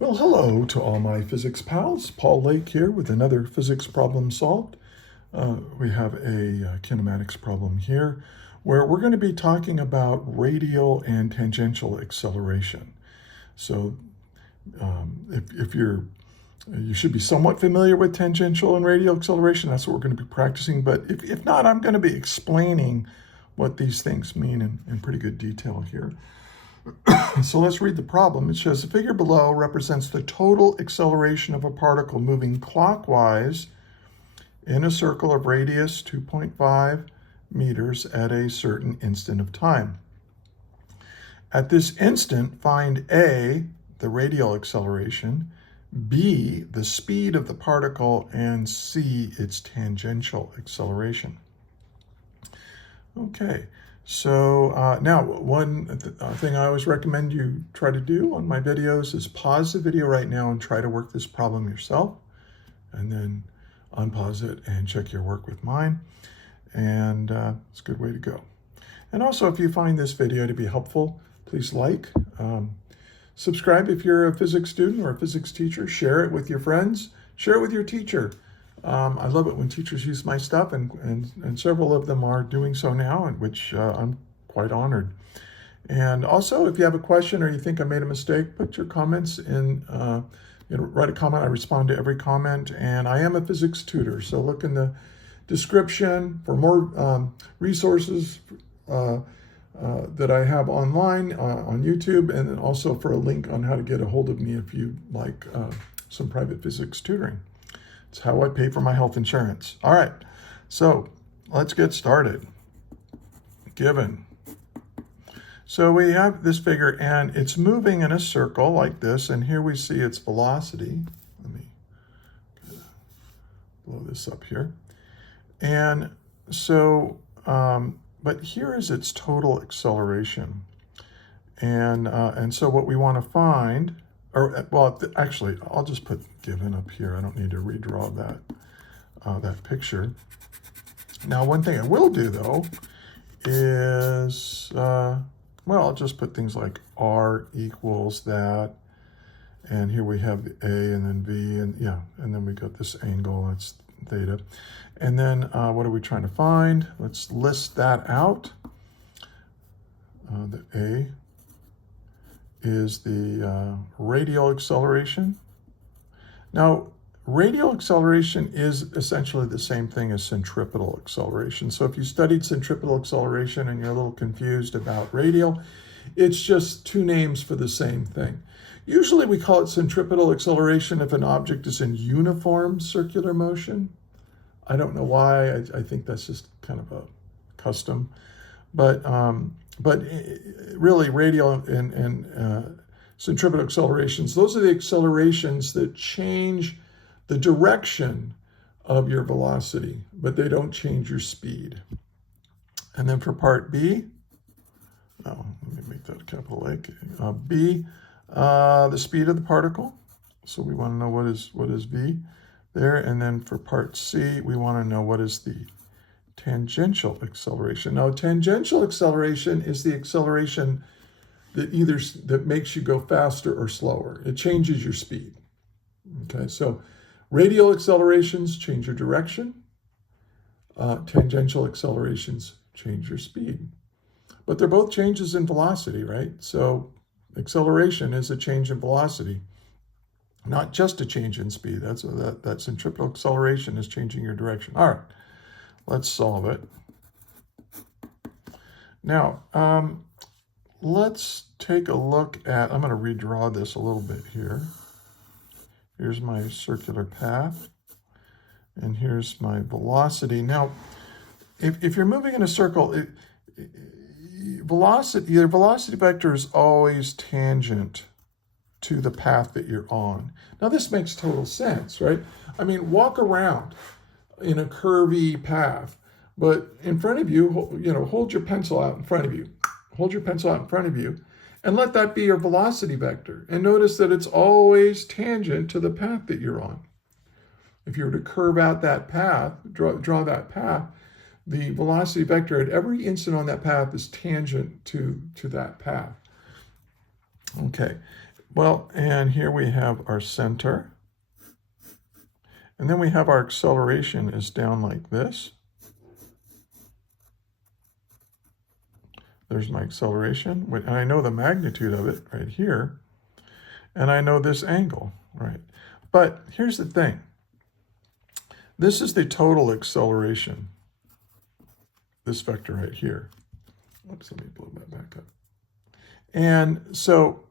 Well, hello to all my physics pals. Paul Lake here with another physics problem solved. We have a kinematics problem here where we're going to be talking about radial and tangential acceleration. So you should be somewhat familiar with tangential and radial acceleration. That's what we're going to be practicing. But if not, I'm going to be explaining what these things mean in pretty good detail here. So let's read the problem. It says the figure below represents the total acceleration of a particle moving clockwise in a circle of radius 2.5 meters at a certain instant of time. At this instant, find A, the radial acceleration, B, the speed of the particle, and C, its tangential acceleration. Okay. So now, one thing I always recommend you try to do on my videos is pause the video right now and try to work this problem yourself, and then unpause it and check your work with mine. And it's a good way to go. And also, if you find this video to be helpful, please like, subscribe if you're a physics student or a physics teacher, share it with your friends, share it with your teacher. I love it when teachers use my stuff, and several of them are doing so now, in which I'm quite honored. And also, if you have a question or you think I made a mistake, put your comments in, write a comment. I respond to every comment, and I am a physics tutor, so look in the description for more resources that I have online on YouTube, and then also for a link on how to get a hold of me if you like some private physics tutoring. It's how I pay for my health insurance. All right, so let's get started. Given. So we have this figure, and it's moving in a circle like this, and here we see its velocity. Let me blow this up here. And so, but here is its total acceleration. And so what we want to find, actually, I'll just put given up here. I don't need to redraw that picture. Now, one thing I will do, though, is, I'll just put things like R equals that. And here we have the A and then V, and then we got this angle, that's theta. And then what are we trying to find? Let's list that out. The A is the radial acceleration. Now, radial acceleration is essentially the same thing as centripetal acceleration. So if you studied centripetal acceleration and you're a little confused about radial, it's just two names for the same thing. Usually we call it centripetal acceleration if an object is in uniform circular motion. I don't know why. I think that's just kind of a custom. But really, radial and centripetal accelerations, those are the accelerations that change the direction of your velocity, but they don't change your speed. And then for part B, let me make that a capital A. B, the speed of the particle. So we want to know what is V there. And then for part C, we want to know what is the tangential acceleration. Now, tangential acceleration is the acceleration that makes you go faster or slower. It changes your speed. Okay, so radial accelerations change your direction. Tangential accelerations change your speed. But they're both changes in velocity, right? So acceleration is a change in velocity, not just a change in speed. That centripetal acceleration is changing your direction. All right. Let's solve it. Now, let's take a look at, I'm going to redraw this a little bit here. Here's my circular path, and here's my velocity. Now, if you're moving in a circle, your velocity vector is always tangent to the path that you're on. Now, this makes total sense, right? I mean, walk around in a curvy path, but in front of you, hold your pencil out in front of you. Hold your pencil out in front of you, and let that be your velocity vector. And notice that it's always tangent to the path that you're on. If you were to curve out that path, draw that path, the velocity vector at every instant on that path is tangent to that path. Okay, Well, and here we have our center. And then we have our acceleration is down like this. There's my acceleration, and I know the magnitude of it right here. And I know this angle, right? But here's the thing. This is the total acceleration, this vector right here. Oops, let me blow that back up. And so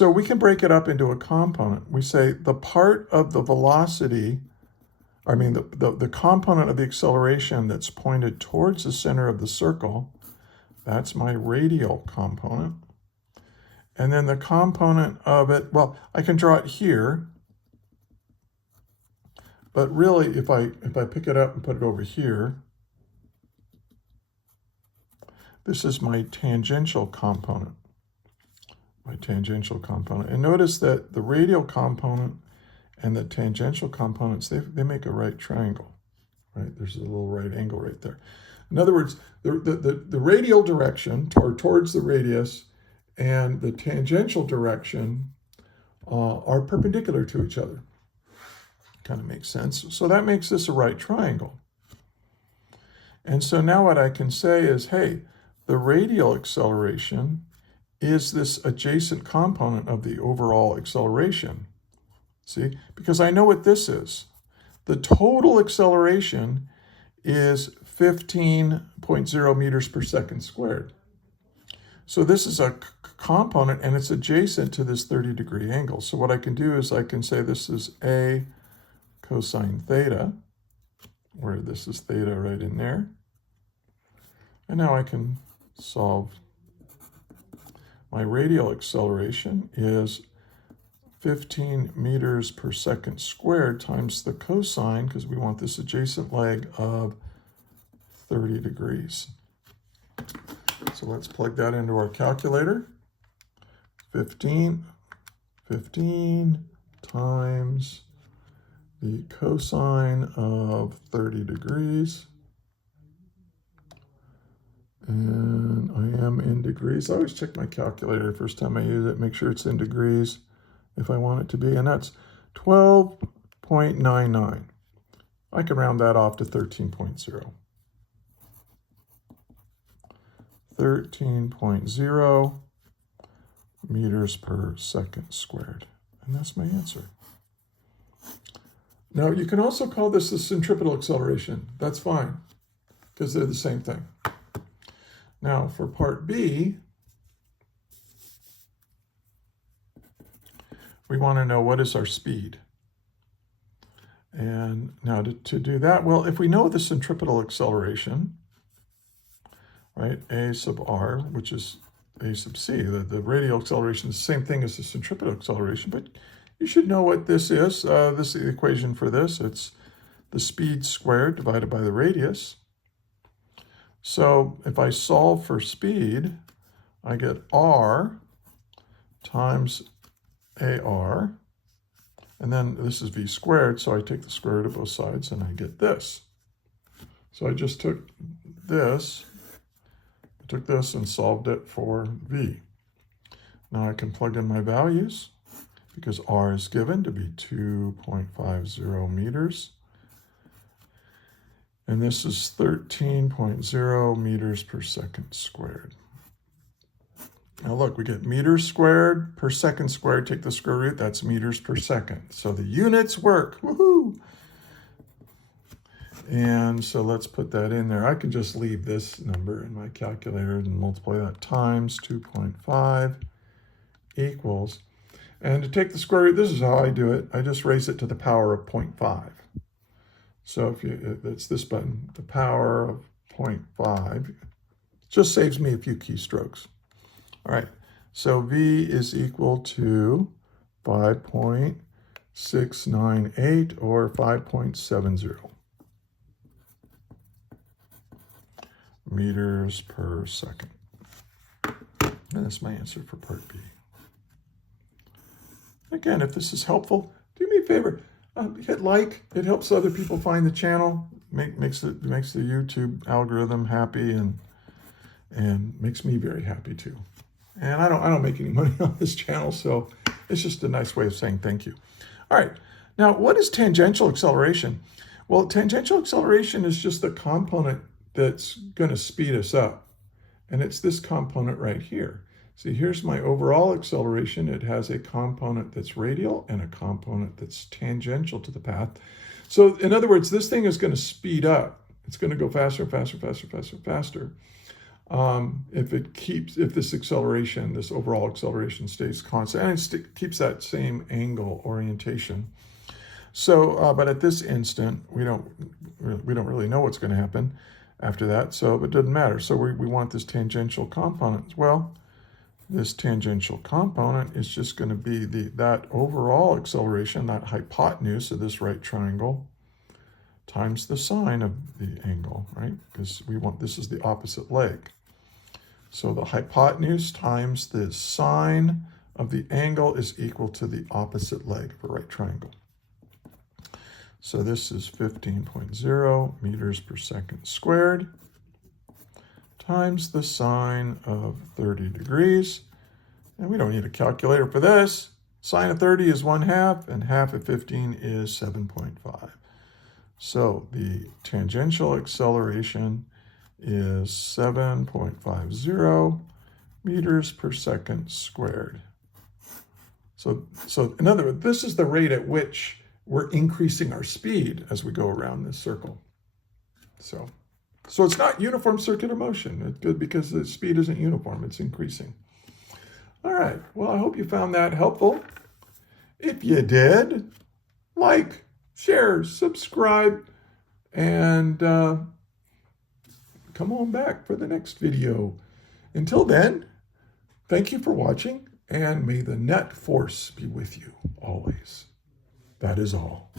we can break it up into a component. We say the part of the velocity, the component of the acceleration that's pointed towards the center of the circle, that's my radial component. And then the component of it, well, I can draw it here. But really, if I pick it up and put it over here, this is my tangential component. And notice that the radial component and the tangential components, they make a right triangle, right? There's a little right angle right there. In other words, the radial direction towards the radius and the tangential direction are perpendicular to each other. Kind of makes sense. So that makes this a right triangle. And so now what I can say is, hey, the radial acceleration is this adjacent component of the overall acceleration. See, because I know what this is. The total acceleration is 15.0 meters per second squared. So this is a component and it's adjacent to this 30-degree angle. So what I can do is I can say this is A cosine theta, where this is theta right in there. And now I can solve. My radial acceleration is 15 meters per second squared times the cosine, because we want this adjacent leg of 30 degrees. So let's plug that into our calculator. 15 times the cosine of 30 degrees. And I am in degrees. I always check my calculator the first time I use it, make sure it's in degrees if I want it to be. And that's 12.99. I can round that off to 13.0. 13.0 meters per second squared. And that's my answer. Now, you can also call this the centripetal acceleration. That's fine, because they're the same thing. Now, for part B, we want to know what is our speed. And now to do that, well, if we know the centripetal acceleration, right, a sub r, which is a sub c, the radial acceleration is the same thing as the centripetal acceleration, but you should know what this is. This is the equation for this. It's the speed squared divided by the radius. So if I solve for speed, I get r times ar, and then this is v squared, so I take the square root of both sides and I get this. So I just took this and solved it for v. Now I can plug in my values because r is given to be 2.50 meters. And this is 13.0 meters per second squared. Now look, we get meters squared per second squared. Take the square root, that's meters per second. So the units work, woohoo! And so let's put that in there. I can just leave this number in my calculator and multiply that times 2.5 equals. And to take the square root, this is how I do it. I just raise it to the power of 0.5. So it's this button, the power of 0.5. Just saves me a few keystrokes. All right, so V is equal to 5.698 or 5.70 meters per second. And that's my answer for part B. Again, if this is helpful, do me a favor. Hit like. It helps other people find the channel. Makes the YouTube algorithm happy and makes me very happy too. And I don't make any money on this channel, so It's just a nice way of saying thank you. All right. Now, what is tangential acceleration? Well, tangential acceleration is just the component that's going to speed us up. And it's this component right here. See, here's my overall acceleration. It has a component that's radial and a component that's tangential to the path. So in other words, this thing is going to speed up. It's going to go faster, faster, faster, faster, faster. If this acceleration, this overall acceleration stays constant, and it keeps that same angle orientation. So, but at this instant, we don't really know what's going to happen after that. So it doesn't matter. So we want this tangential component as well. This tangential component is just going to be that overall acceleration, that hypotenuse of this right triangle, times the sine of the angle, right? Because this is the opposite leg. So the hypotenuse times the sine of the angle is equal to the opposite leg of a right triangle. So this is 15.0 meters per second squared times the sine of 30 degrees. And we don't need a calculator for this. Sine of 30 is 1/2, and half of 15 is 7.5. So the tangential acceleration is 7.50 meters per second squared. So in other words, this is the rate at which we're increasing our speed as we go around this circle. So it's not uniform circular motion. It's good because the speed isn't uniform, it's increasing. All right, well, I hope you found that helpful. If you did, like, share, subscribe, and come on back for the next video. Until then, thank you for watching, and may the net force be with you always. That is all.